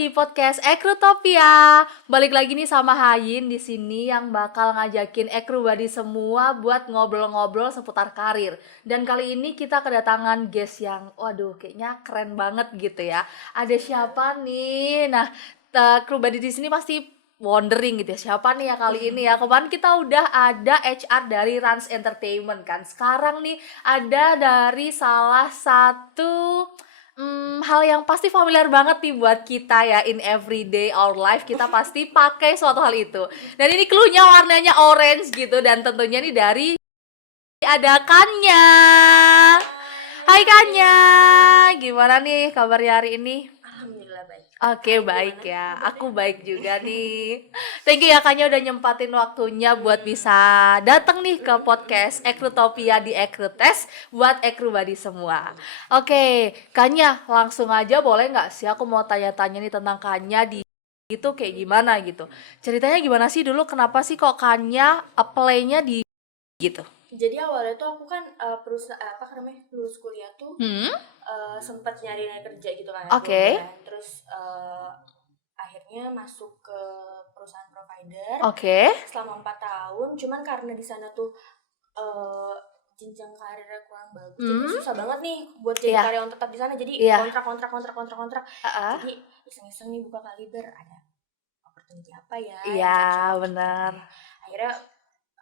di podcast Ekrutopia. Balik lagi nih sama Hayin di sini yang bakal ngajakin Ekrubadi semua buat ngobrol-ngobrol seputar karir. Dan kali ini kita kedatangan guest yang waduh kayaknya keren banget gitu ya. Ada siapa nih? Nah, Ekrubadi di sini pasti wondering gitu ya, siapa nih ya kali ini ya. Kemarin kita udah ada HR dari Rans Entertainment kan. Sekarang nih ada dari salah satu hal yang pasti familiar banget nih buat kita ya, in everyday our life kita pasti pakai suatu hal itu. Dan ini clue-nya warnanya orange gitu, dan tentunya nih dari ada Kanya. Hai Kanya, gimana nih kabarnya hari ini? Alhamdulillah baik. Oke, baik ya. Aku baik juga nih. Thank you ya Kanya udah nyempatin waktunya buat bisa datang nih ke podcast Ekrutopia di Ekrutes buat Ekrubadi semua. Oke, Kanya, langsung aja boleh nggak sih aku mau tanya-tanya nih tentang Kanya di itu kayak gimana gitu. Ceritanya gimana sih dulu, kenapa sih kok Kanya apply-nya di gitu? Jadi awalnya tuh aku kan lulus kuliah tuh Hmm? sempat nyari kerja gitu kan, Oke. 2 bulan. Terus akhirnya masuk ke perusahaan provider Oke. selama 4 tahun. Cuman karena di sana tuh jenjang karirnya kurang bagus, jadi susah banget nih buat jadi Iya. karyawan tetap di sana. Jadi Iya. kontrak. Jadi iseng-iseng nih buka Kaliber, ada opportunity apa ya yang Iya, cocok gitu. benar. Akhirnya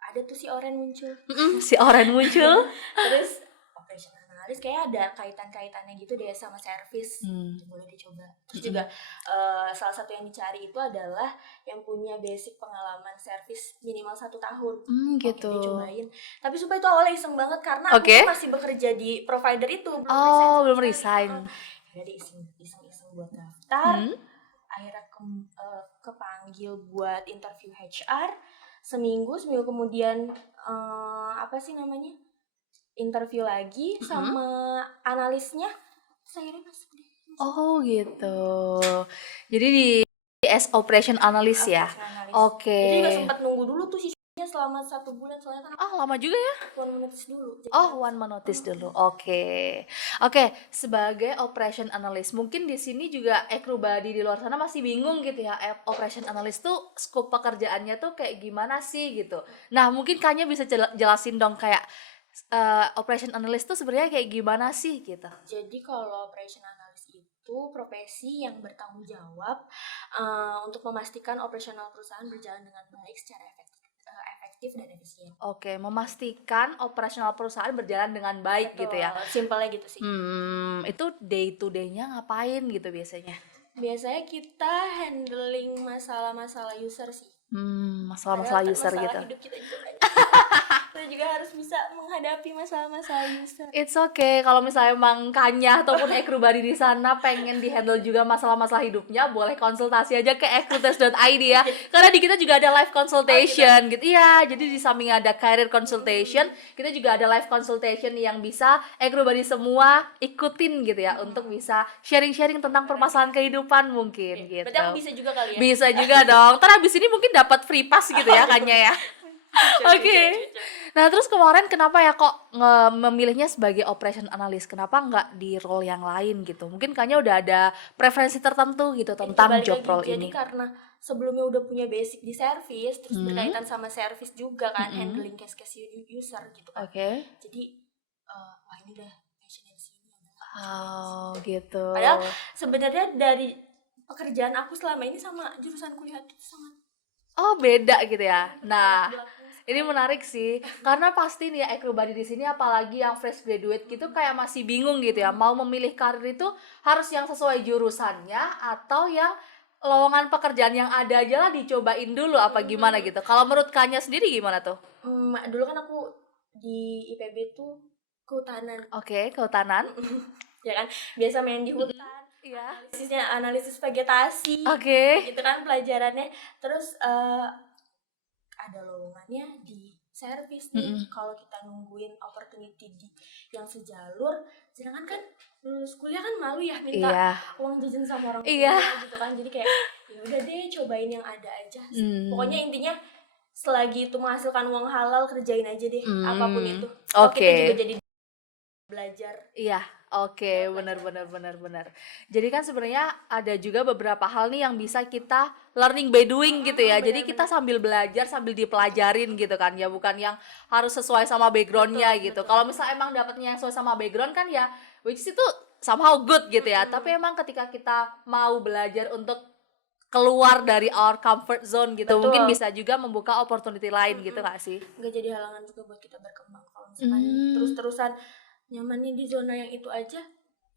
ada tuh si Oren muncul. Si Oren muncul. Terus operation analyst kayak ada kaitan-kaitannya gitu deh sama service. Boleh dicoba. Terus juga salah satu yang dicari itu adalah yang punya basic pengalaman service minimal 1 tahun. Gitu. Oke, dicobain. Tapi sumpah itu awalnya iseng banget karena aku tuh masih bekerja di provider itu, belum resign. Jadi iseng buat daftar. Akhirnya kepanggil buat interview HR. Seminggu kemudian interview lagi sama analisnya. Terus akhirnya masuk deh. Oh gitu. Jadi di as operation analyst ya. Oke. Jadi juga sempat nunggu dulu tuh sisanya selama 1 bulan, soalnya kan lama juga ya. 1 notice dulu. Jadi 1 notice dulu. Oke, sebagai operation analyst, mungkin di sini juga Ekrubadi di luar sana masih bingung gitu ya. Operation analyst tuh scope pekerjaannya tuh kayak gimana sih gitu. Nah, mungkin Kanya bisa jelasin dong kayak operation analyst tuh sebenarnya kayak gimana sih gitu. Jadi kalau operation analyst itu profesi yang bertanggung jawab untuk memastikan operasional perusahaan berjalan dengan baik secara efektif dan efisien. Oke, memastikan operasional perusahaan berjalan dengan baik. Betul. Gitu ya. Simpelnya gitu sih. Itu day to day-nya ngapain gitu biasanya? Biasanya kita handling masalah-masalah user sih. Masalah-masalah user masalah gitu. Hidup kita juga banyak. Kita juga harus bisa menghadapi masalah-masalah user. It's okay kalau misalnya emang Kanya ataupun Ekrubadi di sana pengen di-handle juga masalah-masalah hidupnya, boleh konsultasi aja ke ekrutes.id ya. Karena di kita juga ada live consultation gitu. Iya, jadi di samping ada career consultation, kita juga ada live consultation yang bisa Ekrubadi semua ikutin gitu ya, untuk bisa sharing-sharing tentang permasalahan kehidupan mungkin gitu. Berarti aku bisa juga kali ya? Bisa juga dong. Ntar abis ini mungkin dapat free pass gitu ya Kanya ya. Oke. Nah, terus kemarin kenapa ya kok memilihnya sebagai operation analyst? Kenapa nggak di role yang lain gitu? Mungkin Kanya udah ada preferensi tertentu gitu tentang job role ini. Jadi karena sebelumnya udah punya basic di service, terus berkaitan sama service juga kan, handling case-case user gitu kan. Oke. Jadi wah ini udah passionnya di sini. Oh, gitu. Padahal sebenarnya dari pekerjaan aku selama ini sama jurusan kuliah itu sangat beda gitu ya. Nah, ini menarik sih, karena pasti nih ya Ekrubadi di sini apalagi yang fresh graduate gitu kayak masih bingung gitu ya, mau memilih karir itu harus yang sesuai jurusannya atau yang lowongan pekerjaan yang ada aja lah dicobain dulu apa gimana gitu. Kalau menurut Kanya sendiri gimana tuh? Dulu kan aku di IPB tuh kehutanan. Oke, kehutanan. Ya kan, biasa main di hutan. Iya. Analisis vegetasi. Oke. Gitu kan pelajarannya. Terus ada lowongannya di service nih. Kalau kita nungguin opportunity di yang sejalur, sedangkan kan lulus kuliah kan malu ya minta uang jajan sama orang tua gitu kan. Jadi kayak ya udah deh cobain yang ada aja. Pokoknya intinya selagi itu menghasilkan uang halal kerjain aja deh apapun itu. Kita juga jadi belajar Iya, oke, dalam benar pelajaran. benar benar benar. Jadi kan sebenarnya ada juga beberapa hal nih yang bisa kita learning by doing gitu ya. Jadi kita Benar-benar. sambil belajar sambil dipelajarin gitu kan ya, bukan yang harus sesuai sama backgroundnya Betul, gitu. betul. Kalau misal emang dapatnya yang sesuai sama background kan ya, which is itu somehow good gitu ya. Tapi emang ketika kita mau belajar untuk keluar dari our comfort zone gitu, mungkin Betul. bisa juga membuka opportunity lain gitu gak sih? Nggak jadi halangan juga buat kita berkembang. Kalau misalkan Hmm. terus-terusan nyamannya di zona yang itu aja,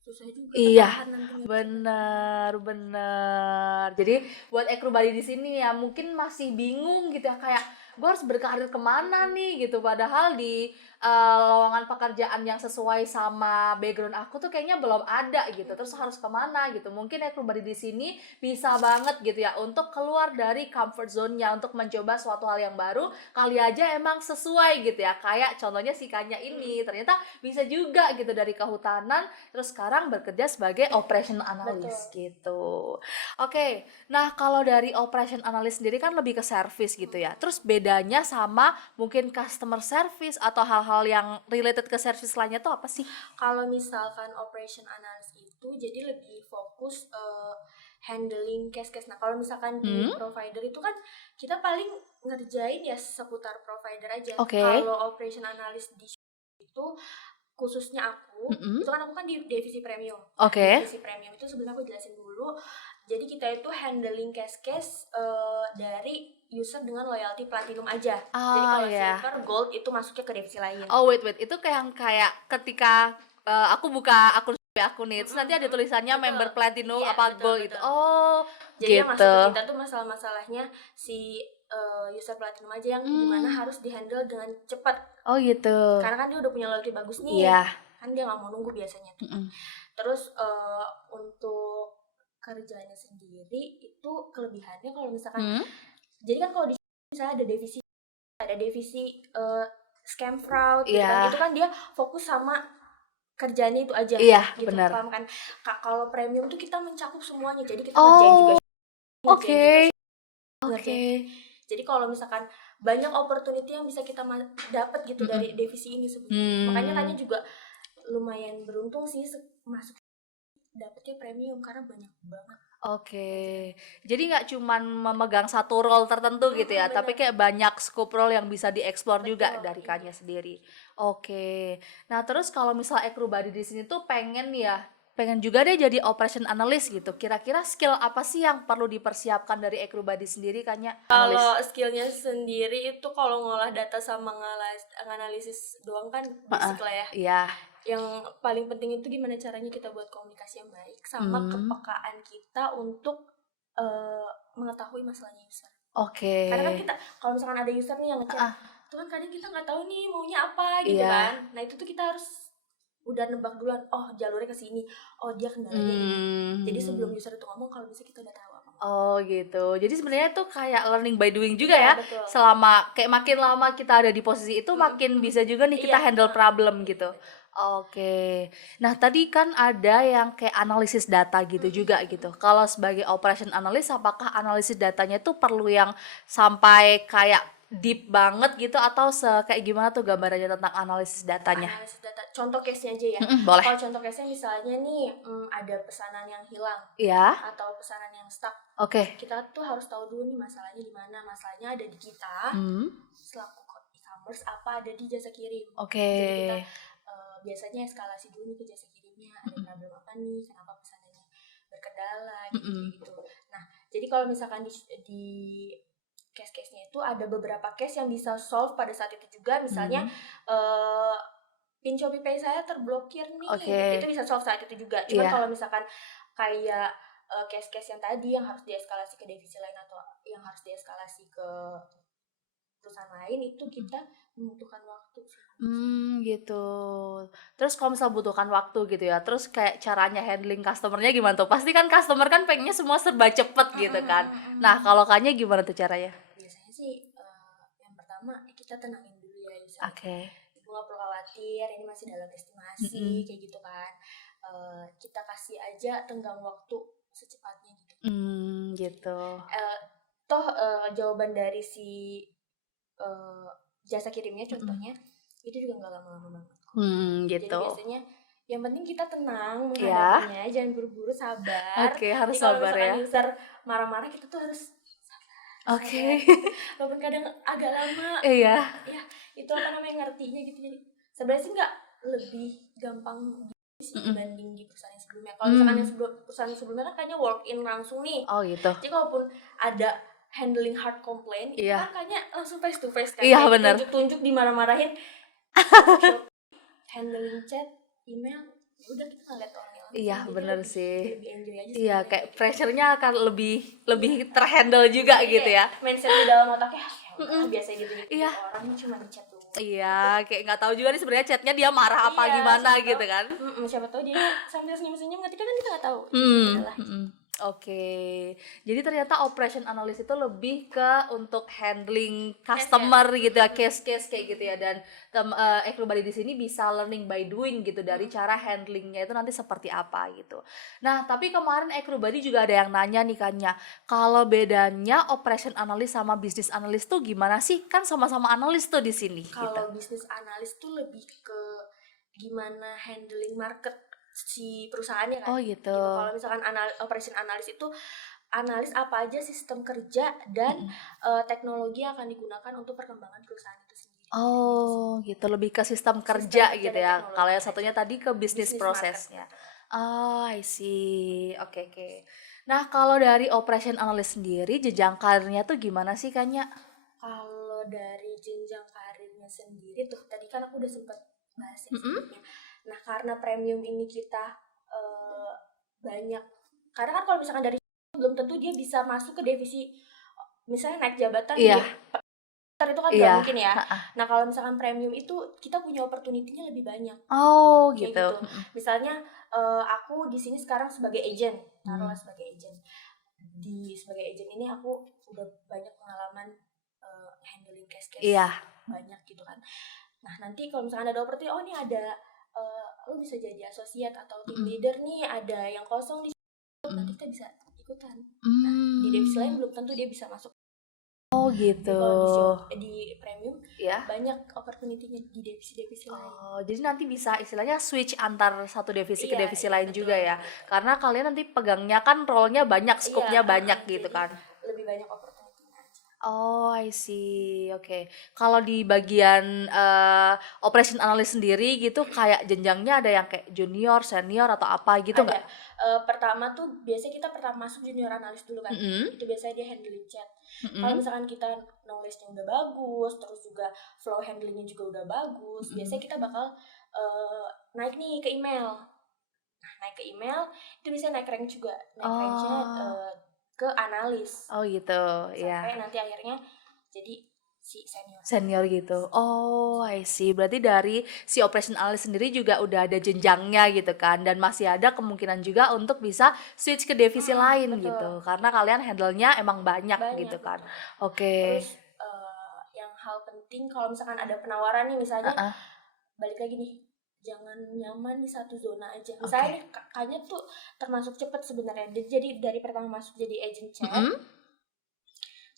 susah juga Iya, bertahan nanti nggak bisa bertahan. bener bener. Jadi buat Ekrubadi di sini ya mungkin masih bingung gitu ya kayak gue harus berkarir kemana nih gitu. Padahal di lowongan pekerjaan yang sesuai sama background aku tuh kayaknya belum ada gitu. Terus harus kemana gitu. Mungkin Ekrubadi di sini bisa banget gitu ya untuk keluar dari comfort zone-nya untuk mencoba suatu hal yang baru. Kali aja emang sesuai gitu ya. Kayak contohnya si Kanya ini ternyata bisa juga gitu dari kehutanan terus sekarang bekerja sebagai operation analyst Betul. gitu. Oke, nah kalau dari operation analyst sendiri kan lebih ke service gitu ya. Terus bedanya sama mungkin customer service atau hal-hal yang related ke service lainnya tuh apa sih? Kalau misalkan operation analyst itu jadi lebih fokus handling case-case. Nah, kalau misalkan di provider itu kan kita paling ngerjain ya seputar provider aja. Oke. Kalau operation analyst di itu khususnya aku, itu kan aku kan di divisi premium. Nah, Oke. divisi premium itu sebelumnya aku jelasin dulu. Jadi kita itu handling case-case dari user dengan loyalty platinum aja. Jadi Ah kalau ya. silver, gold itu masuknya ke divisi lain. Oh wait wait, itu kayak ketika aku buka akun Shopee aku nih, terus nanti ada tulisannya Betul. member platinum Iya, apa betul, gold itu. betul. Oh, Jadi yang masuk gitu. ke kita tuh masalah-masalahnya si user platinum aja yang dimana harus dihandle dengan cepat. Oh gitu. Karena kan dia udah punya loyalty bagus nih. Iya. Kan dia nggak mau nunggu biasanya tuh. Terus untuk kerjanya sendiri itu kelebihannya kalau misalkan jadi kan kalau di misalnya ada divisi scam fraud gitu kan. Iya. Itu kan dia fokus sama kerjanya itu aja. Iya, gitu. benar. Paham kan? Kalau premium tuh kita mencakup semuanya. Jadi kita Oh, ngerjain juga. oke. Jadi kalau misalkan banyak opportunity yang bisa kita dapat gitu dari divisi ini sebenarnya. Makanya tadi juga lumayan beruntung sih masuk dapetnya premium karena banyak banget. Oke. Jadi nggak cuman memegang satu role tertentu gitu ya, tapi kayak banyak scope role yang bisa dieksplor juga Betul, dari iya. Kanya sendiri. Oke. Nah, terus kalau misal Ekrubadi di sini tuh pengen juga deh jadi operation analyst gitu. Kira-kira skill apa sih yang perlu dipersiapkan dari Ekrubadi sendiri Kanya? Kalau skillnya sendiri itu kalau ngolah data sama nganalisis doang kan basic lah ya. Iya. Yang paling penting itu gimana caranya kita buat komunikasi yang baik sama kepekaan kita untuk mengetahui masalahnya user. Oke. Karena kan kita kalau misalkan ada user nih yang ngechat, itu kan kadang kita nggak tahu nih maunya apa gitu kan. Nah itu tuh kita harus udah nebak duluan. Oh jalurnya ke sini. Oh dia kendalanya ini. Jadi sebelum user itu ngomong kalau bisa kita udah tahu apa. Oh gitu. Jadi sebenarnya tuh kayak learning by doing juga Iya, ya. betul. Selama kayak makin lama kita ada di posisi itu makin bisa juga nih kita Iya, handle problem gitu. Oke. Nah, tadi kan ada yang kayak analisis data gitu juga gitu. Kalau sebagai operation analyst apakah analisis datanya tuh perlu yang sampai kayak deep banget gitu atau kayak gimana tuh gambarannya tentang analisis datanya? Analisis data. Contoh case-nya aja ya. Boleh. Kalau contoh case-nya misalnya nih ada pesanan yang hilang Iya. atau pesanan yang stuck. Oke. Kita tuh harus tahu dulu nih masalahnya di mana. Masalahnya ada di kita selaku e-commerce apa ada di jasa kirim. Oke. Jadi kita biasanya eskalasi dulu nih ke jasa kirimnya. Ada problem apa nih? Kenapa pesanannya berkendala gitu. Nah, jadi kalau misalkan di case-case-nya itu ada beberapa case yang bisa solve pada saat itu juga. Misalnya pin Shopee Pay saya terblokir nih. Itu bisa solve saat itu juga. Cuman kalau misalkan kayak case-case yang tadi yang harus dieskalasi ke divisi lain atau yang harus dieskalasi ke perusahaan lain itu kita membutuhkan waktu. Gitu. Terus kalau misal butuhkan waktu gitu ya, terus kayak caranya handling customer-nya gimana tuh? Pasti kan customer kan pengennya semua serba cepet gitu kan. Nah, kalau Kanya gimana tuh caranya? Biasanya sih yang pertama kita tenangin dulu ya user. Oke. Ibu nggak perlu khawatir, ini masih dalam estimasi kayak gitu kan. Kita kasih aja tenggang waktu secepatnya gitu. Gitu. Toh jawaban dari si jasa kirimnya contohnya itu juga nggak lama-lama banget. Jadi Gitu. biasanya yang penting kita tenang Ya. menghadapinya, jangan buru-buru, sabar. Oke, harus Jadi kalau sabar misalkan ya. user marah-marah, kita tuh harus sabar. Oke. Walaupun kadang agak lama, Iya. ya itu apa namanya, ngertinya gitu. Jadi sebenarnya sih nggak lebih gampang sih dibanding di perusahaan yang sebelumnya. Kalau misalkan yang perusahaan yang sebelumnya kan kayaknya walk in langsung nih. Oh gitu. Jadi kalaupun ada handling hard complaint, itu Iya. kan kayaknya langsung face to face kan. Iya, Kayak benar. tunjuk-tunjuk, dimarah-marahin. Handling chat, email, ya udah kita ngeliat orangnya langsung. Iya, Jadi bener lebih, sih. lebih enjoy aja Iya, sebenarnya kayak gitu. pressure-nya akan lebih terhandle juga Jadi gitu ya. kayak mindset di dalam otaknya, ya udah biasa gitu Iya. orang cuma chat doang. Iya, kayak nggak tahu juga nih sebenarnya chatnya dia marah apa gimana siapa gitu tahu, kan. siapa tahu dia sambil senyum-senyum, ketika kan kita nggak tahu. Udahlah. Oke, jadi ternyata operation analyst itu lebih ke untuk handling customer gitu ya, case-case kayak gitu ya. Dan everybody di sini bisa learning by doing gitu dari cara handlingnya itu nanti seperti apa gitu. Nah, tapi kemarin everybody juga ada yang nanya nih Kanya, kalau bedanya operation analyst sama business analyst tuh gimana sih? Kan sama-sama analis tuh di sini gitu. Kalau bisnis analis tuh lebih ke gimana handling market si perusahaannya kan. Oh gitu. Kalau misalkan operation analis itu analis apa aja sistem kerja dan teknologi yang akan digunakan untuk perkembangan perusahaan itu sendiri. Oh gitu, lebih ke sistem kerja gitu dan ya. teknologi Kalau yang aja. satunya tadi ke bisnis Business prosesnya. market. Oh, I see. Oke, oke. Nah, kalau dari operation analyst sendiri, jenjang karirnya tuh gimana sih, Kanya? Kalau dari jenjang karirnya sendiri tuh, tadi kan aku udah sempat bahas ya sebelumnya. Nah, karena premium ini kita banyak, karena kan kalau misalkan dari belum tentu dia bisa masuk ke divisi, misalnya naik jabatan Iya. itu kan nggak mungkin ya. Nah, kalau misalkan premium itu kita punya opportunity-nya lebih banyak. Oh, Kayak gitu. gitu. Misalnya aku di sini sekarang sebagai agent, taruhlah sebagai agent. Sebagai agent ini aku udah banyak pengalaman handling case-case banyak gitu kan. Nah, nanti kalau misalkan ada opportunity, oh ini ada lo bisa jadi associate atau team leader nih, ada yang kosong di situ, nanti kita bisa ikutan. Nah, di divisi lain belum tentu dia bisa masuk. Oh, gitu. Jadi kalau di premium Ya. banyak opportunity-nya di divisi-divisi lain. Oh, jadi nanti bisa istilahnya switch antar satu divisi ke divisi lain betul, juga ya. Karena kalian nanti pegangnya kan role-nya banyak, scope-nya banyak gitu jadi kan. lebih banyak opportunity-nya aja. Oh, I see. Oke. Kalau di bagian operation analyst sendiri gitu kayak jenjangnya ada yang kayak junior, senior atau apa gitu nggak? Pertama tuh biasanya kita pertama masuk junior analis dulu kan. Itu biasanya dia handling chat. Kalau misalkan kita knowledge-nya udah bagus, terus juga flow handling-nya juga udah bagus, biasanya kita bakal naik nih ke email. Nah, naik ke email itu bisa naik rank juga. Naik rank-nya ke analis. Oh gitu, Sampai nanti akhirnya jadi si senior. Senior gitu. Oh, I see. Berarti dari si operation analyst sendiri juga udah ada jenjangnya gitu kan. Dan masih ada kemungkinan juga untuk bisa switch ke divisi lain betul. gitu. Karena kalian handle-nya emang banyak gitu kan. Oke. Terus yang hal penting kalau misalkan ada penawaran nih, misalnya balik lagi nih, jangan nyaman di satu zona aja. Misalnya nih, kakaknya tuh termasuk cepet sebenarnya. Jadi dari pertama masuk jadi agent chat,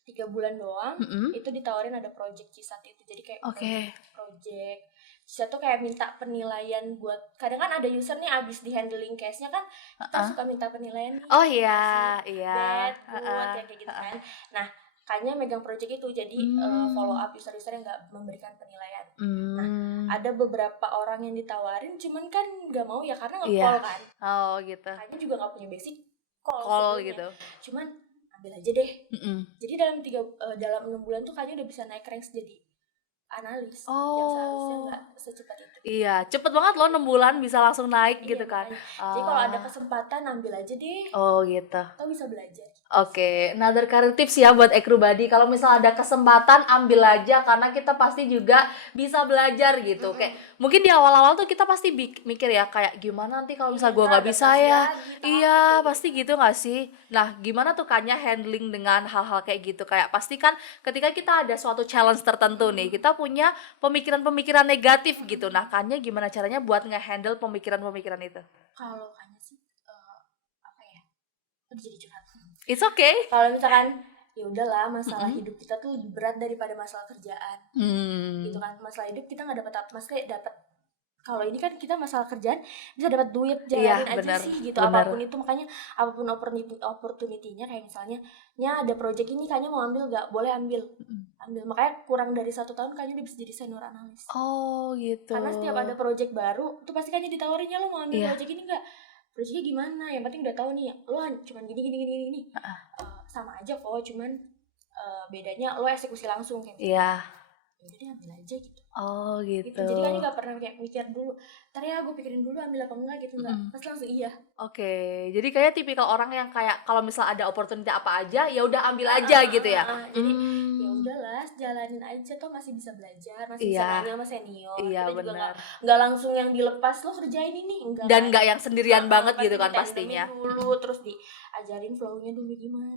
3 bulan doang, itu ditawarin ada project C1 itu. Jadi kayak project C1 tuh kayak minta penilaian buat, kadang kan ada user nih abis di handling case-nya kan, kita suka minta penilaian nih. Oh iya, bad, good, ya kayak gitu kan. Nah, kayaknya megang project itu, jadi follow up user-user yang nggak memberikan penilaian. Nah, ada beberapa orang yang ditawarin, cuman kan nggak mau ya karena nge-call kan. Oh gitu. Kayaknya juga nggak punya basic Call gitu. Cuman ambil aja deh. Jadi dalam 6 bulan tuh kayaknya udah bisa naik rank jadi analis. Yang seharusnya nggak secepat itu. Iya, cepet banget loh 6 bulan bisa langsung naik gitu kan. Jadi kalau ada kesempatan ambil aja deh. Oh gitu. Atau bisa belajar. Oke, another career tips ya buat everybody. Kalau misal ada kesempatan ambil aja karena kita pasti juga bisa belajar gitu. Kayak mungkin di awal-awal tuh kita pasti mikir ya kayak gimana nanti kalau misal gue nggak bisa ya. Iya, pasti gitu nggak sih? Nah, gimana tuh Kanya handling dengan hal-hal kayak gitu? Kayak pasti kan ketika kita ada suatu challenge tertentu nih, kita punya pemikiran-pemikiran negatif gitu. Nah, Kanya gimana caranya buat nge-handle pemikiran-pemikiran itu? Kalau Kanya sih apa ya? Jadi curhat. It's okay. Kalau misalkan ya udahlah, masalah hidup kita tuh lebih berat daripada masalah kerjaan. Gitu kan. Masalah hidup kita nggak dapat apa, maksudnya dapat kalau ini kan kita masalah kerjaan bisa dapat duit, Iya, jalanin aja benar, sih gitu, benar. apapun itu. Makanya apapun opportunity-nya, kayak misalnya ada project ini kayaknya mau ambil gak, boleh ambil. Makanya kurang dari 1 tahun kayaknya udah bisa jadi senior analis. Oh gitu. Karena setiap ada project baru tuh pasti kayaknya ditawarin, ya lo mau ambil Iya. project ini gak, projectnya gimana, yang penting udah tahu nih lo cuman gini. Sama aja kok, cuman bedanya lo eksekusi langsung kayak gitu. Iya. Udah deh, ambil aja gitu. Oh gitu. Jadi kayaknya gak pernah kayak mikir dulu, ntar ya gue pikirin dulu ambil apa enggak gitu, enggak. Pasti langsung iya. Oke, jadi kayak tipikal orang yang kayak kalau misal ada opportunity apa aja ya udah ambil aja gitu ya. Jadi ya udahlah, jalanin aja, toh masih bisa belajar, masih bisa Iya. nanya sama senior. Iya, Kita juga benar. nggak langsung yang dilepas lo kerjain ini, enggak. Dan nggak yang sendirian banget Pasti gitu kan ditandemin pastinya. dulu, terus diajarin flow-nya dulu gimana.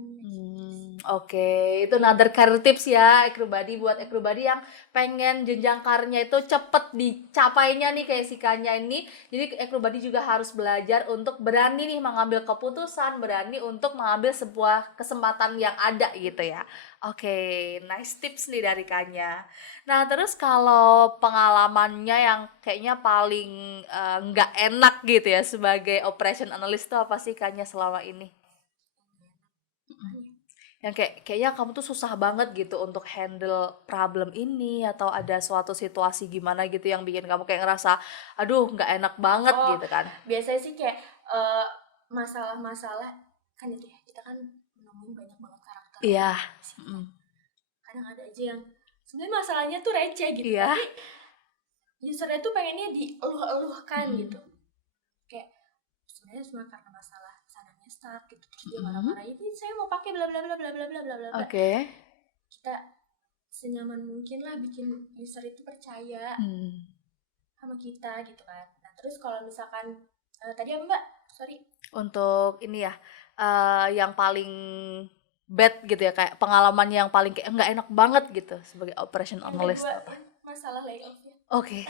Oke, itu another career tips ya, Ekrubadi, buat Ekrubadi yang pengen jenjang karirnya itu cepet dicapainya nih kayak si Kanya ini. Jadi Ekrubadi juga harus belajar untuk berani nih mengambil keputusan, berani untuk mengambil sebuah kesempatan yang ada gitu ya. Oke, nice tips nih dari Kanya. Nah, terus kalau pengalamannya yang kayaknya paling nggak enak gitu ya sebagai operation analyst tuh apa sih Kanya selama ini? Yang kayaknya kamu tuh susah banget gitu untuk handle problem ini, atau ada suatu situasi gimana gitu yang bikin kamu kayak ngerasa aduh nggak enak banget gitu kan. Biasanya sih kayak masalah-masalah kan itu ya, kita kan nemuin banyak banget karakter. Iya. Kadang ada aja yang sebenarnya masalahnya tuh receh gitu, Iya. tapi usernya tuh pengennya dieluh-eluhkan gitu. Kayak sebenarnya cuma karena masalah sananya start gitu, terus dia marah-marah, ini saya mau pakai bla bla bla bla bla bla bla bla. Oke. Kita senyaman mungkin lah bikin user itu percaya sama kita gitu kan. Nah terus kalau misalkan tadi apa Mbak? Sorry. Untuk ini ya, yang paling bad gitu ya, kayak pengalaman yang paling kayak nggak enak banget gitu sebagai operation analyst apa? Masalah layoff ya. Oke.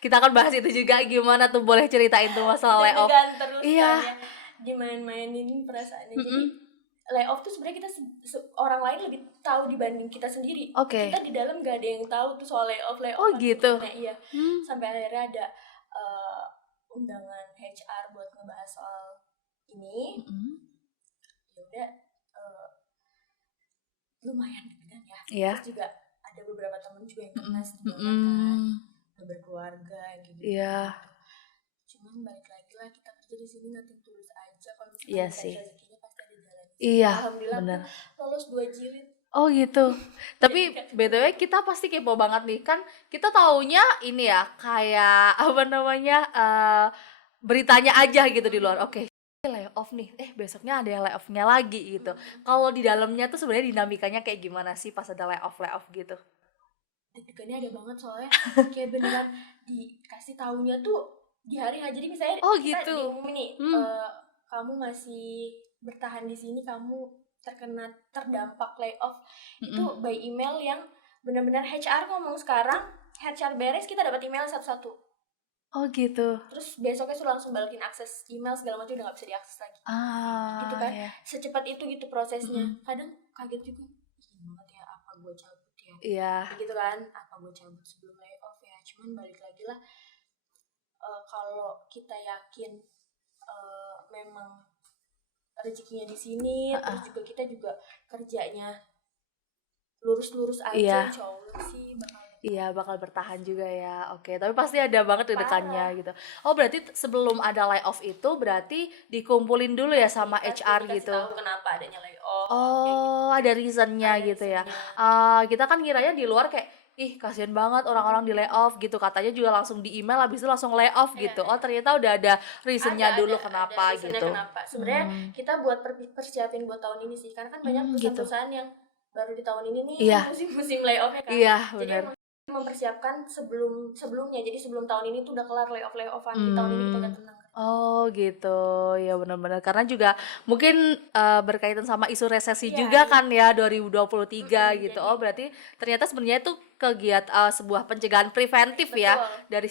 Kita akan bahas itu juga, gimana tuh, boleh ceritain tuh masalah layoff. Terus Iya. kan ya, dimain-mainin perasaannya. Jadi layoff tuh sebenarnya kita orang lain lebih tahu dibanding kita sendiri. Oke. Kita di dalam gak ada yang tahu tuh soal layoff. Oh gitu. Nah, iya. Sampai akhirnya ada undangan HR buat ngebahas soal ini. Ya udah, lumayan deg-degan ya. Iya. Terus juga ada beberapa temen juga yang kena juga kan, berkeluarga gitu. Iya. Cuman balik lagi lah, kita kerja di sini nanti tulus aja, kalau misalnya Iya sih. rezekinya pasti ada jalan. Iya, Alhamdulillah benar. lolos 2 jilid. Oh gitu. Tapi BTW kita pasti kepo banget nih, kan kita taunya ini ya kayak apa namanya, beritanya aja gitu di luar. Oke, layoff nih, besoknya ada yang layoff-nya lagi gitu. Kalau di dalamnya tuh sebenarnya dinamikanya kayak gimana sih pas ada layoff gitu? Deg-degannya ada banget soalnya kayak beneran dikasih taunya tuh di hari H. Jadi misalnya kita gitu. diumumin nih, kamu masih bertahan di sini, kamu terdampak layoff. Itu by email yang benar-benar HR ngomong sekarang, HR beres, kita dapat email satu-satu. Oh gitu. Terus besoknya suruh langsung balikin akses email segala macam, udah nggak bisa diakses lagi. Gitu kan, Iya. secepat itu gitu prosesnya. Kadang kaget juga, banget ya, apa gue cabut ya? Iya. Gitu kan, apa gue cabut sebelum layoff ya? Cuman balik lagi lah, kalau kita yakin memang rezekinya di sini, terus juga kita juga kerjanya lurus-lurus aja, insya Allah sih bakal bertahan juga ya. Oke, tapi pasti ada banget deg-degannya gitu. Oh, berarti sebelum ada layoff itu berarti dikumpulin dulu ya sama HR gitu. Tahu kenapa adanya layoff. Oh, ada reasonnya gitu ya. Kita kan ngiranya di luar kayak kasihan banget orang-orang di layoff gitu, katanya juga langsung di email habis itu langsung layoff gitu. Oh, ternyata udah ada reasonnya dulu kenapa ada gitu. Kenapa? Sebenarnya kita buat persiapin buat tahun ini sih, karena kan banyak perusahaan-perusahaan yang baru di tahun ini nih musim layoff-nya kan. Iya, jadi emang mempersiapkan sebelumnya. Jadi sebelum tahun ini tuh udah kelar layoff-layoffan, di tahun ini kita udah tenang. Oh gitu, ya benar-benar, karena juga mungkin berkaitan sama isu resesi juga kan ya 2023 gitu. Oh berarti ternyata sebenarnya itu kegiatan sebuah pencegahan preventif. Betul. Ya dari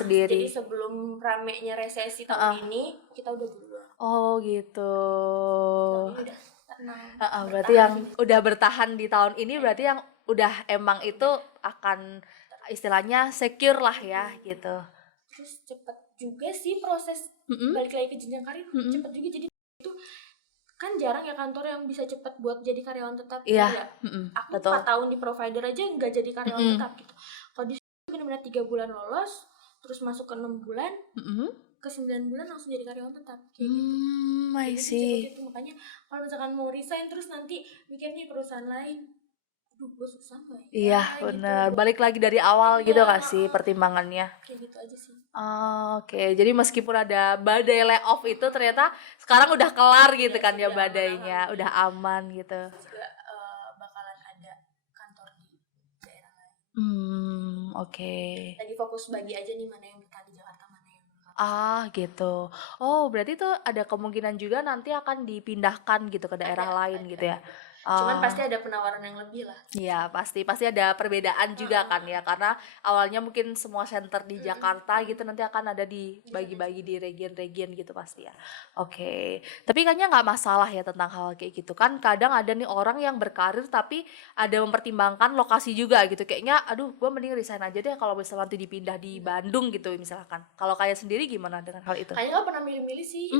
sendiri. Jadi sebelum ramenya resesi tahun ini kita udah duluan. Oh gitu. Udah tenang. Berarti yang udah bertahan di tahun ini berarti yang udah emang itu akan istilahnya secure lah ya gitu. Terus cepet juga sih proses Mm-mm. balik lagi ke jenjang karir, Mm-mm. cepet juga. Jadi itu kan jarang ya kantor yang bisa cepet buat jadi karyawan tetap. Iya, Ya mm-mm, aku betul. 4 tahun di provider aja nggak jadi karyawan Mm-mm. tetap gitu. Kalau di sini benar-benar 3 bulan lolos, terus masuk ke 6 bulan, Mm-mm. ke 9 bulan langsung jadi karyawan tetap kayak gitu. I Jadi see. secepat itu. Makanya kalau misalkan mau resign terus nanti mikirnya perusahaan lain, aduh gue susah nggak Iya, ya bener. gitu. Balik lagi dari awal gitu Iya, gak sih pertimbangannya? kayak gitu aja sih. Oh, oke. Jadi meskipun ada badai layoff itu ternyata sekarang udah kelar gitu Iya kan sih, ya udah aman, badainya, udah alhamdulillah. aman gitu. Juga bakalan ada kantor di daerah lain. Oke. Lagi fokus bagi aja nih mana yang betah di Jakarta, mana yang bakal. Ah, gitu. Oh, berarti tuh ada kemungkinan juga nanti akan dipindahkan gitu ke daerah lain gitu ya. Cuman Ah. pasti ada penawaran yang lebih lah. Iya, pasti ada perbedaan juga kan ya, karena awalnya mungkin semua center di Jakarta gitu, nanti akan ada dibagi-bagi di region-region gitu pasti ya. Oke, tapi kayaknya nggak masalah ya tentang hal kayak gitu kan. Kadang ada nih orang yang berkarir tapi ada mempertimbangkan lokasi juga gitu. Kayaknya, aduh, gue mending resign aja deh kalau misalnya nanti dipindah di Bandung gitu misalkan. Kalau kayak sendiri gimana dengan hal itu? Kayaknya nggak pernah milih-milih sih.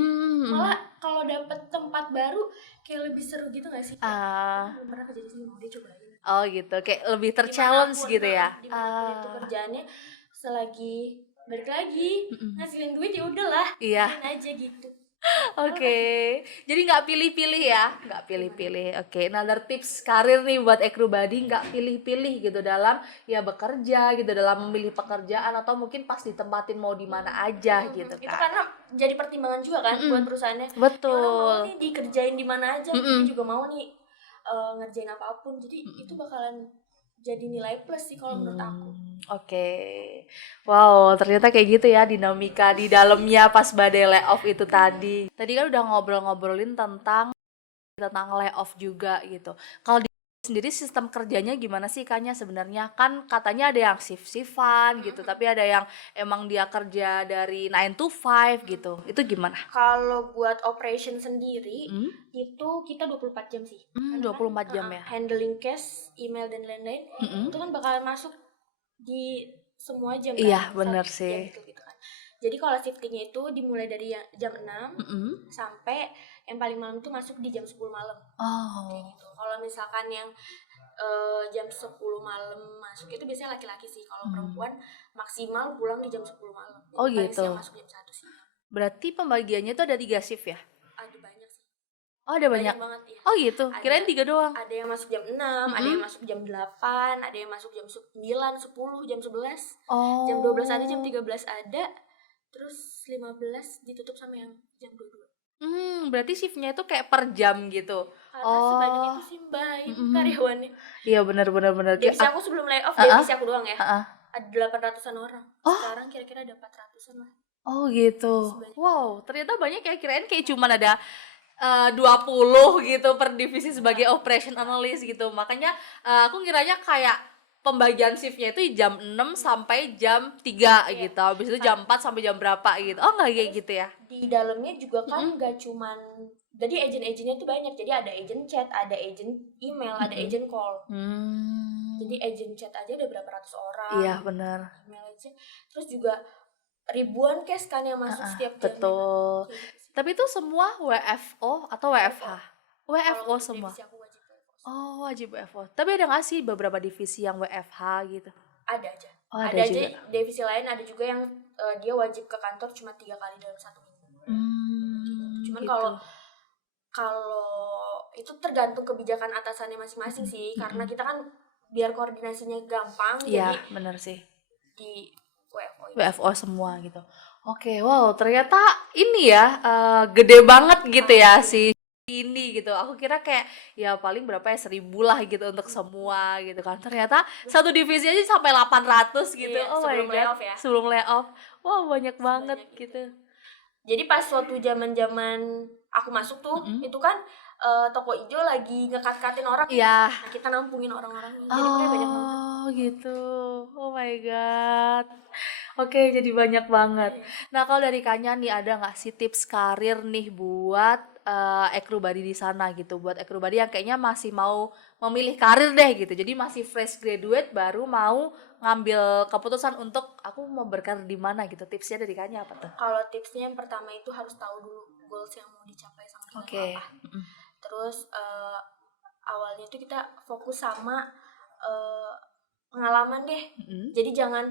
Malah kalau dapet tempat baru kayak lebih seru gitu nggak sih? Ah, Belum pernah kerja di sini, mau dia cobain. oh gitu, kayak lebih terchallenge Dimanapun, gitu ya. dimanapun itu kerjaannya, selagi balik lagi ngasilin duit ya udahlah, Iya. kerjain aja gitu. Oke, jadi nggak pilih-pilih ya, nggak pilih-pilih. Oke, another tips karir nih buat Ekrubadi, nggak pilih-pilih gitu dalam ya bekerja gitu, dalam memilih pekerjaan atau mungkin pas ditempatin mau di mana aja gitu Itu kan. karena jadi pertimbangan juga kan buat perusahaannya. Ya orang mau Betul. nih dikerjain di mana aja, dia juga mau nih ngerjain apapun. Jadi itu bakalan jadi nilai plus sih kalau menurut aku. Oke, wow, ternyata kayak gitu ya dinamika di dalamnya pas badai layoff itu tadi. Tadi kan udah ngobrol-ngobrolin tentang layoff juga gitu. Kalau di sendiri sistem kerjanya gimana sih Kaknya sebenarnya? Kan katanya ada yang shift-shiftan gitu, tapi ada yang emang dia kerja dari 9 to 5 gitu. Itu gimana? Kalau buat operation sendiri itu kita 24 jam sih. Karena 24 kan, jam ya. handling cash, email dan lain-lain itu kan bakal masuk di semua jam kan. Iya, satu bener jam sih. gitu kan. Jadi kalau shiftingnya itu dimulai dari jam 6 sampai yang paling malam tuh masuk di jam 10 malam. Oh. Kayak gitu. Kalau misalkan yang jam 10 malam masuk itu biasanya laki-laki sih. Kalau perempuan maksimal pulang di jam 10 malam. Jadi Oh paling gitu. siang masuk jam 1 sih. Berarti pembagiannya itu ada 3 shift ya? Ada banyak sih. Oh, ada banyak. Banget ya. Oh gitu. Kirain 3 doang. Ada yang masuk jam 6, ada yang masuk jam 8, ada yang masuk jam 9, 10, jam 11. Oh. Jam 12 ada, jam 13 ada. Terus 15 ditutup sama yang jam 22. Berarti shiftnya itu kayak per jam gitu. Karena sebanyak itu sih Mbak karyawannya. Iya benar. Divisi aku sebelum layoff, divisi aku doang ya. Ada 800-an orang. Sekarang kira-kira ada 400-an lah. Oh gitu. Wow, ternyata banyak ya, kirain kayak cuman ada 20 gitu per divisi sebagai operation analyst gitu. Makanya aku ngiranya kayak pembagian shiftnya itu jam 6 sampai jam 3 gitu. Habis itu jam 4 sampai jam berapa gitu. Oh enggak kayak gitu ya? Di dalamnya juga kan nggak cuman, jadi agent-agentnya tuh banyak. Jadi ada agent chat, ada agent email, ada agent call. Jadi agent chat aja ada berapa ratus orang. Iya benar. Email aja. Terus juga ribuan case kan yang masuk setiap jam. Betul. Tapi itu semua WFO atau WFH? WFO semua. Divisi aku wajib WFO. Oh, wajib WFO. Tapi ada nggak sih beberapa divisi yang WFH gitu? Ada aja. Oh, ada aja juga. Divisi lain ada juga yang dia wajib ke kantor cuma 3 kali dalam 1 minggu. Cuman gitu. kalau itu tergantung kebijakan atasannya masing-masing sih, karena kita kan biar koordinasinya gampang. Iya, jadi benar sih. Di WFO. WFO semua gitu. Oke, wow, ternyata ini ya gede banget gitu ya si ini gitu. Aku kira kayak ya paling berapa ya 1.000 lah gitu untuk semua gitu kan. Ternyata satu divisi aja sampai 800 gitu. Iya, oh sebelum my god. layoff ya. Sebelum layoff. Wow, banyak banget gitu. Jadi pas waktu zaman-zaman aku masuk tuh, itu kan toko ijo lagi ngekat-katin orang. Iya. Nah, kita nampungin orang-orangnya. Jadi makanya banyak banget. Oh gitu. Oh my god. Oke, jadi banyak banget. Nah, kalau dari Kanya nih ada nggak sih tips karir nih buat Ekrubadi di sana gitu, buat Ekrubadi yang kayaknya masih mau memilih karir deh gitu, jadi masih fresh graduate baru mau ngambil keputusan untuk aku mau berkarir di mana gitu, tipsnya dari Kanya apa tuh? Kalau tipsnya yang pertama itu harus tahu dulu goals yang mau dicapai sama kita itu Oke. apa. Terus awalnya itu kita fokus sama pengalaman deh. Jadi jangan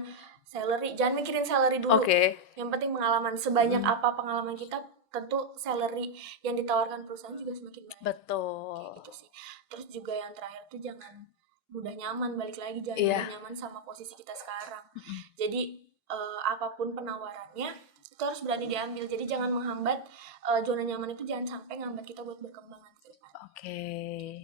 mikirin salary dulu. Oke. Yang penting pengalaman. Sebanyak apa pengalaman kita, tentu salary yang ditawarkan perusahaan juga semakin banyak. Betul. Kayak gitu sih. Terus juga yang terakhir tuh jangan mudah nyaman, balik lagi jangan Iya. mudah nyaman sama posisi kita sekarang. Jadi apapun penawarannya itu harus berani diambil. Jadi jangan menghambat zona nyaman itu, jangan sampai ngambat kita buat berkembang nanti ke depan. Oke,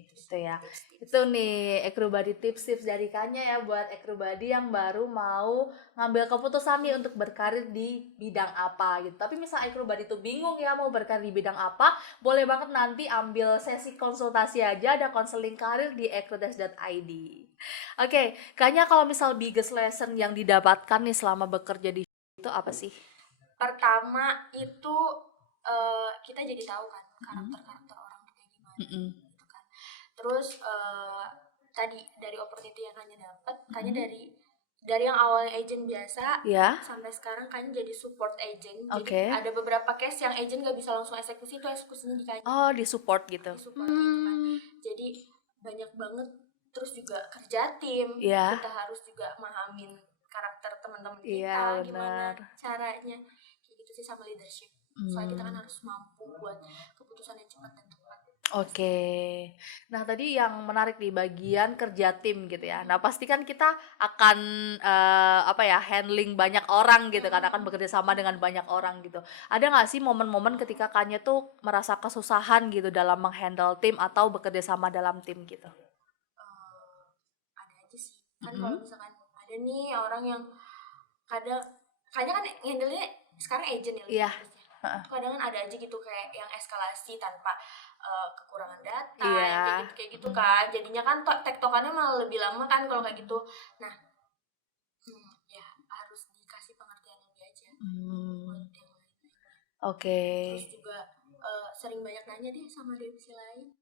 itu ya. Itu nih Ekrubadi tips-tips dari Kanya ya buat Ekrubadi yang baru mau ngambil keputusan nih untuk berkarir di bidang apa gitu. Tapi misal Ekrubadi tuh bingung ya mau berkarir di bidang apa, boleh banget nanti ambil sesi konsultasi aja, ada konseling karir di ekrudes.id. Oke, Kanya kalau misal biggest lesson yang didapatkan nih selama bekerja di itu apa sih? Pertama itu kita jadi tahu kan karakter orang tuh kayak gimana gitu kan. Terus tadi dari opportunity yang Kanya dapat, Kanya dari yang awalnya agent biasa sampai sekarang Kanya jadi support agent. Jadi ada beberapa case yang agent gak bisa langsung eksekusi, itu eksekusinya di Kanya. Oh, di support gitu. Di support gitu kan. Jadi banyak banget. Terus juga kerja tim, kita harus juga mahamin karakter teman-teman kita, gimana caranya, kayak gitu sih, sama leadership. Soalnya kita kan harus mampu buat keputusan yang cepat dan tepat. Oke. Nah, tadi yang menarik di bagian kerja tim gitu ya. Nah, pasti kan kita akan handling banyak orang gitu kan, akan bekerja sama dengan banyak orang gitu. Ada nggak sih momen-momen ketika Kanya tuh merasa kesusahan gitu dalam menghandle tim atau bekerja sama dalam tim gitu? Ada aja sih. Kan kalau misalkan ada nih orang yang Kanya kan handle-nya sekarang agent ya. Iya. Kadang kan ada aja gitu kayak yang eskalasi tanpa kekurangan data, yang kayak gitu kan. Jadinya kan tektokannya malah lebih lama kan kalau kayak gitu. Nah, ya harus dikasih pengertian lebih aja. Oke. Terus juga sering banyak nanya deh sama divisi lain.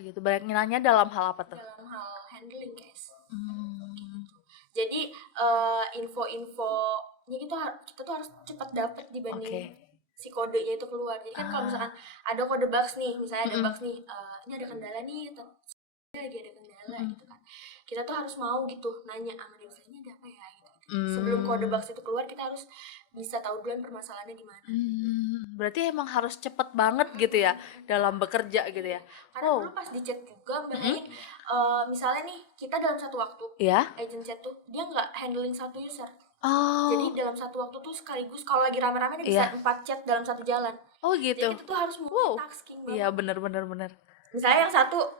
Gitu. Banyak nanya dalam hal apa tuh? Dalam hal handling guys. Gitu. Jadi info-infonya kita tuh harus cepat dapat dibanding si kodenya itu keluar. Jadi kan kalau misalkan ada kode bugs nih, misalnya ada bugs nih, ini ada kendala nih, atau lagi ada kendala gitu kan. Kita tuh harus mau gitu nanya sama dia, ini ada apa ya gitu. Sebelum kode bugs itu keluar, kita harus bisa tahu duluan permasalahannya di mana. Berarti emang harus cepet banget gitu ya dalam bekerja gitu ya. Karena dulu pas di chat juga misalnya nih kita dalam satu waktu agent chat tuh dia nggak handling satu user. Jadi dalam satu waktu tuh sekaligus kalau lagi rame-rame dia bisa 4 chat dalam satu jalan. Gitu. Jadi kita tuh harus multitasking banget. Iya benar. Misalnya yang satu,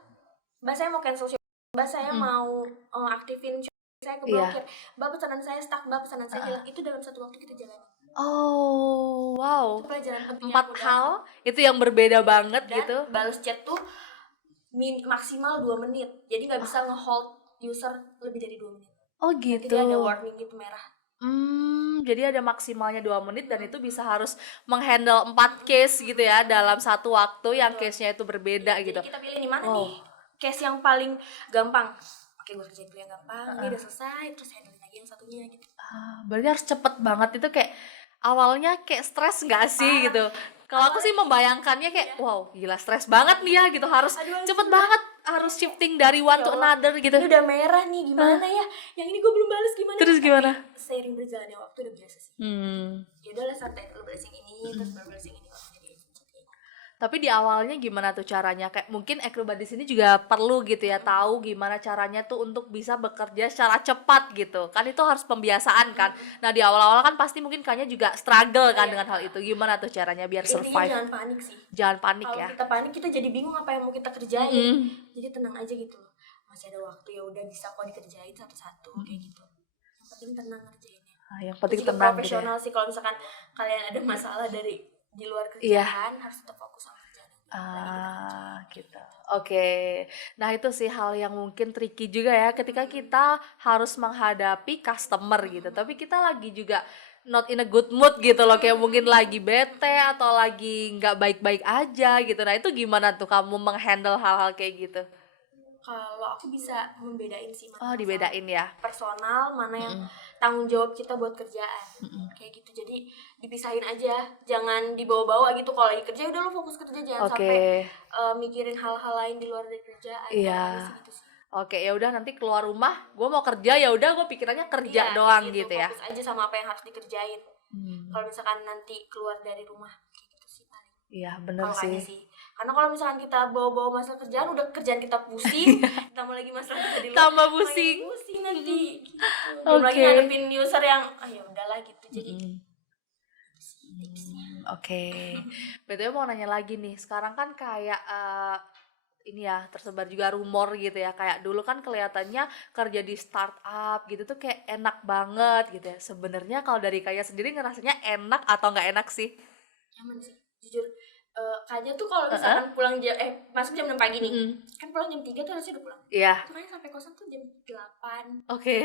Mbak saya mau cancel show, Mbak saya mau aktifin show, saya keblokir, Mbak pesanan saya stuck, Mbak pesanan saya hilang, itu dalam satu waktu kita jalan. Wow. Itu pelajaran penting 4 hal itu yang berbeda banget dan gitu. balas chat tuh maksimal 2 menit. Jadi nggak bisa nge-hold user lebih dari 2 menit. Gitu. Jadi ada warning gitu merah. Jadi ada maksimalnya 2 menit dan itu bisa harus menghandle 4 case gitu ya dalam satu waktu yang case-nya itu berbeda gitu. Jadi kita pilih nih mana nih case yang paling gampang. Oke, gue kerjain dulu yang gampang, ini udah selesai, terus handle lagi yang satunya gitu. Berarti harus cepet banget, itu kayak awalnya kayak stres nggak sih gitu. Kalau aku sih membayangkannya kayak wow gila stres banget nih ya gitu, harus cepet banget, harus shifting dari one to another gitu. Ini udah merah nih, gimana ya? Yang ini gue belum balas gimana? Terus gimana? Seiring berjalannya waktu udah biasa sih. Ya udahlah santai, lu balas yang ini, terus baru balas yang ini. Tapi di awalnya gimana tuh caranya? Kayak mungkin Ekrubadi di sini juga perlu gitu ya, tahu gimana caranya tuh untuk bisa bekerja secara cepat gitu. Kan itu harus pembiasaan kan. Nah, di awal-awal kan pasti mungkin Kanya juga struggle kan dengan hal itu. Gimana tuh caranya biar survive? Intinya jangan panik sih. Jangan panik ya. Kalau kita panik kita jadi bingung apa yang mau kita kerjain. Jadi tenang aja gitu loh. Masih ada waktu, ya udah bisa kok dikerjain satu-satu kayak gitu. Yang penting tenang ngerjainnya. Yang penting juga tenang profesional gitu ya. sih, kalau misalkan kalian ada masalah di luar kerjaan harus tetap fokus sama kerjaan. Gitu. Oke. Nah, itu sih hal yang mungkin tricky juga ya ketika kita harus menghadapi customer gitu. Tapi kita lagi juga not in a good mood gitu loh, kayak mungkin lagi bete atau lagi nggak baik-baik aja gitu. Nah itu gimana tuh kamu menghandle hal-hal kayak gitu? Kalau aku bisa membedain sih Oh mana masalah dibedain ya. personal, mana yang Mm-mm. tanggung jawab kita buat kerjaan. Mm-mm. Kayak gitu. Jadi dipisahin aja, jangan dibawa-bawa gitu. Kalau lagi kerja udah lu fokus kerja, jangan Oke, sampai mikirin hal-hal lain di luar dari kerjaan. iya. Kalau aku sih gitu sih. Oke, ya udah nanti keluar rumah, gue mau kerja ya udah gue pikirannya kerja Iya, kayak doang gitu. gitu ya. Fokus aja sama apa yang harus dikerjain. Hmm. Kalau misalkan nanti keluar dari rumah, kayak gitu sih paling. Iya bener Kalau sih. kayaknya sih. Karena kalau misalkan kita bawa-bawa masalah kerjaan, udah kerjaan kita pusing, tambah lagi masalah kita di luar, Tambah makin pusing. pusing nanti. Gitu. Belum lagi Oke. ngadepin user yang, ya udahlah gitu. Jadi tipsnya. Oke. BTW mau nanya lagi nih, sekarang kan kayak ini ya tersebar juga rumor gitu ya, kayak dulu kan kelihatannya kerja di startup gitu tuh kayak enak banget gitu ya. Sebenarnya kalau dari Kaya sendiri ngerasanya enak atau nggak enak sih? Nyaman sih, jujur. Kayaknya tuh kalau misalkan pulang masuk jam 6 pagi nih, Mm-mm. kan pulang jam 3 tuh harusnya udah pulang. Iya. Itu kayaknya sampai kosan tuh jam 8. Oke.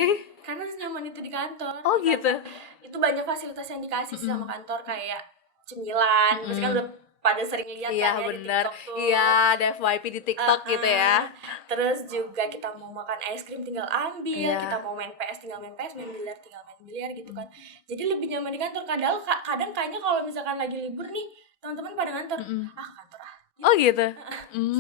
Karena nyaman itu di kantor. Oh Di gitu. kantor. Itu banyak fasilitas yang dikasih sih sama kantor, kayak cemilan. Pasti kan udah pada sering lihat Iya kan ya di bener. TikTok tuh. Iya ada FYP di TikTok gitu ya. Terus juga kita mau makan es krim tinggal ambil, Iya. kita mau main PS tinggal main PS, main biliar tinggal main biliar gitu kan. Jadi lebih nyaman di kantor. Kadang kayaknya kalau misalkan lagi libur nih, teman-teman pada ngantor. Kantor ah. Oh gitu.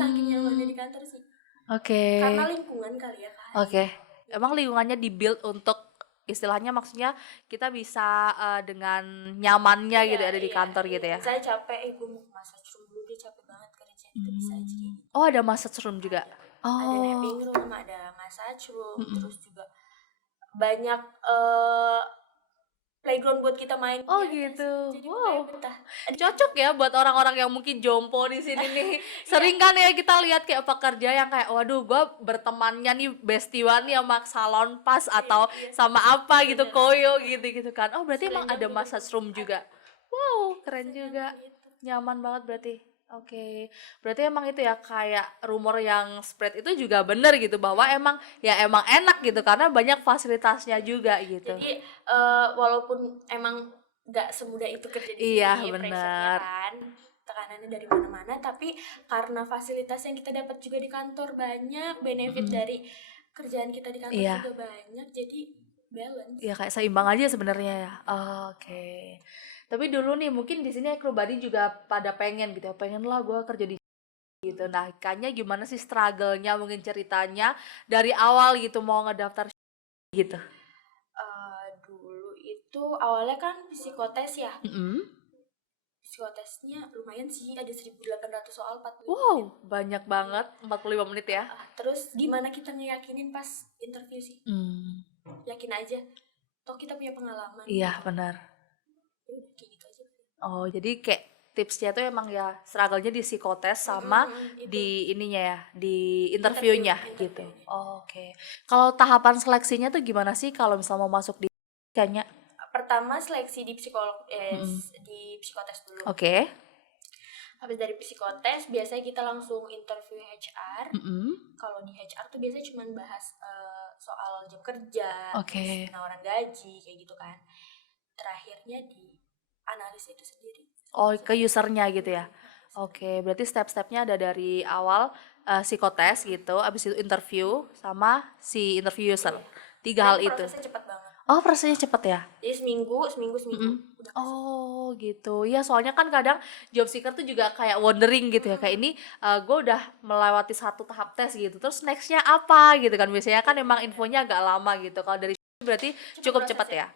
Saking nyamannya di kantor sih. Oke. Karena lingkungan kali ya kan. Oke. Emang lingkungannya dibuild untuk istilahnya maksudnya kita bisa dengan nyamannya gitu ada di kantor gitu ya. Saya capek, gue mau ke massage room dulu, dia capek banget kerja, itu bisa aja kayak gitu. Oh ada massage room juga. Ada Oh. napping room, ada massage room, terus juga banyak playground buat kita main. Oh di atas. gitu. Jadi Wow. makanya betah. Cocok ya buat orang-orang yang mungkin jompo di sini nih. Sering kan ya kita lihat kayak pekerja yang kayak waduh gue bertemannya nih bestiwan nih sama salon pas atau sama apa gitu koyo gitu kan. Oh berarti emang ada massage room juga. Wow keren juga. Nyaman banget berarti. Oke, berarti emang itu ya kayak rumor yang spread itu juga bener gitu bahwa emang enak gitu karena banyak fasilitasnya juga gitu. Jadi walaupun emang nggak semudah itu kerja di Iya, sini, bener. pressure-nya kan, tekanannya dari mana-mana, tapi karena fasilitas yang kita dapat juga di kantor banyak, benefit dari kerjaan kita di kantor Iya. juga banyak, jadi balance. Ya kayak seimbang aja sebenarnya ya. Oke. Tapi dulu nih mungkin di sini kru body juga pada pengen gitu ya, pengen lah gue kerja di gitu. Nah, kayaknya gimana sih struggle-nya mungkin ceritanya dari awal gitu mau ngedaftar gitu. Dulu itu awalnya kan psikotes ya. Psikotesnya lumayan sih, ada 1.800 soal 45 Wow, menit. banyak banget 45 menit ya. Terus gimana kita ngeyakinin pas interview sih? Yakin aja, toh kita punya pengalaman. Iya, benar. Kayak gitu aja. Oh, jadi kayak tipsnya tuh emang ya struggle-nya di psikotes sama di ininya ya, di interviewnya gitu. Oke. Kalau tahapan seleksinya tuh gimana sih kalau misalnya mau masuk di kayaknya? Pertama seleksi di di psikotes dulu. Oke. Habis dari psikotes biasanya kita langsung interview HR. Kalau di HR tuh biasanya cuma bahas soal jam kerja, terus penawaran gaji kayak gitu kan. Terakhirnya di analis itu sendiri. Oh, ke usernya gitu ya. Oke, berarti step-stepnya ada dari awal psikotes gitu, abis itu interview sama si interview user. 3 hal itu. Prosesnya cepat banget. Oh, prosesnya cepet ya? Jadi seminggu. Udah. Oh gitu, ya soalnya kan kadang job seeker tuh juga kayak wondering gitu ya, kayak ini gue udah melewati 1 tahap tes gitu, terus nextnya apa gitu kan, biasanya kan emang infonya agak lama gitu, kalau dari berarti cukup cepat ya?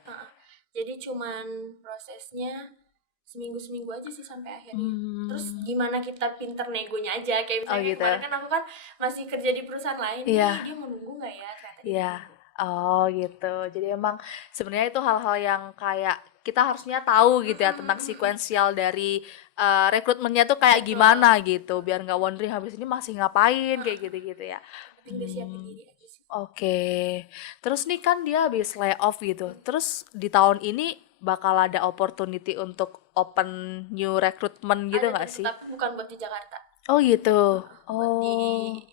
Jadi cuman prosesnya seminggu aja sih sampai akhirnya. Terus gimana kita pinter negonya aja, kayak misalnya gitu. kemarin kan aku kan masih kerja di perusahaan lain, dia mau nunggu nggak ya? Iya. Oh gitu. Jadi emang sebenarnya itu hal-hal yang kayak kita harusnya tahu gitu ya tentang sekuensial dari rekrutmennya tuh kayak gimana gitu, biar nggak wondering habis ini masih ngapain kayak gitu-gitu ya. Penting udah siapin diri aja sih. Oke. Terus nih kan dia habis layoff gitu. Terus di tahun ini bakal ada opportunity untuk open new recruitment gitu nggak sih? Tapi bukan buat di Jakarta. Oh gitu. Buat di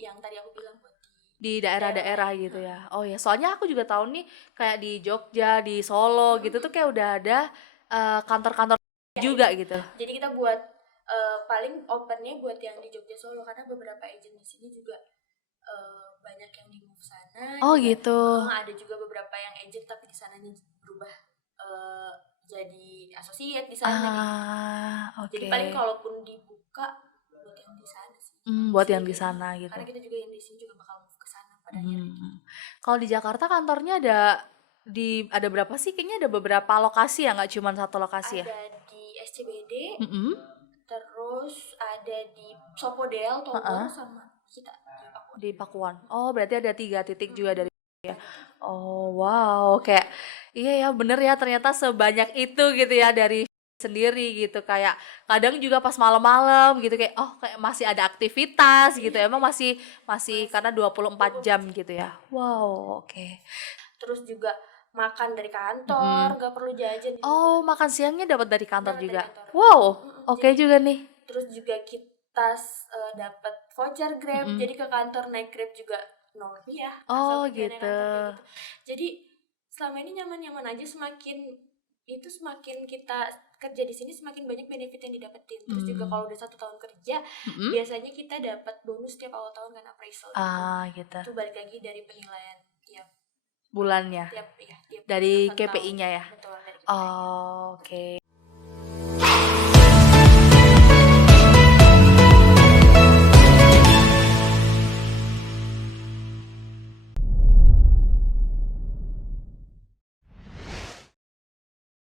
yang tadi aku bilang, buat di daerah-daerah lain. gitu ya. Oh ya, soalnya aku juga tahu nih kayak di Jogja, di Solo gitu tuh kayak udah ada kantor-kantor juga gitu. Jadi kita buat paling opennya buat yang di Jogja Solo, karena beberapa agent di sini juga banyak yang di move sana. Oh juga, gitu. ada juga beberapa yang agent tapi di sananya berubah jadi associate di sana gitu. Jadi Oke. paling kalaupun dibuka buat yang di sana sih. Buat Sih yang di kayaknya. sana gitu. Karena kita juga yang di sini juga bakal move ke sana pada akhirnya. Kalau di Jakarta kantornya ada berapa sih? Kayaknya ada beberapa lokasi ya, nggak cuma satu lokasi ya? Ada di SCBD, Mm-mm. terus ada di Sopodel, Tower, Heeh. sama kita di Pakuan. Di Pakuan. Oh, berarti ada 3 titik juga dari ya. Ada tiga. Oh, wow. Kayak iya ya, bener ya ternyata sebanyak itu gitu ya dari sendiri gitu. Kayak kadang juga pas malam-malam gitu kayak oh kayak masih ada aktivitas gitu. Emang masih karena 24 jam gitu ya. Wow, oke. Terus juga makan dari Mm-mm. kantor, nggak perlu jajan di Oh, luar. makan siangnya dapat dari kantor Dapat dari juga. kantor. Wow, oke Jadi, juga nih. terus juga kita dapat voucher Grab, Mm-mm. jadi ke kantor naik Grab juga Rp0 Oh, asal tujuannya gitu. kantor kayak gitu. Jadi selama ini nyaman-nyaman aja, semakin kita kerja di sini semakin banyak benefit yang didapetin. Terus juga kalau udah 1 tahun kerja, Mm-mm. biasanya kita dapat bonus tiap awal tahun kan, appraisal Gitu. Itu balik lagi dari penilaian tiap Bulannya tiap dari bulan 1 tahun. KPI-nya ya. Betul, dari KPI. Oh, oke.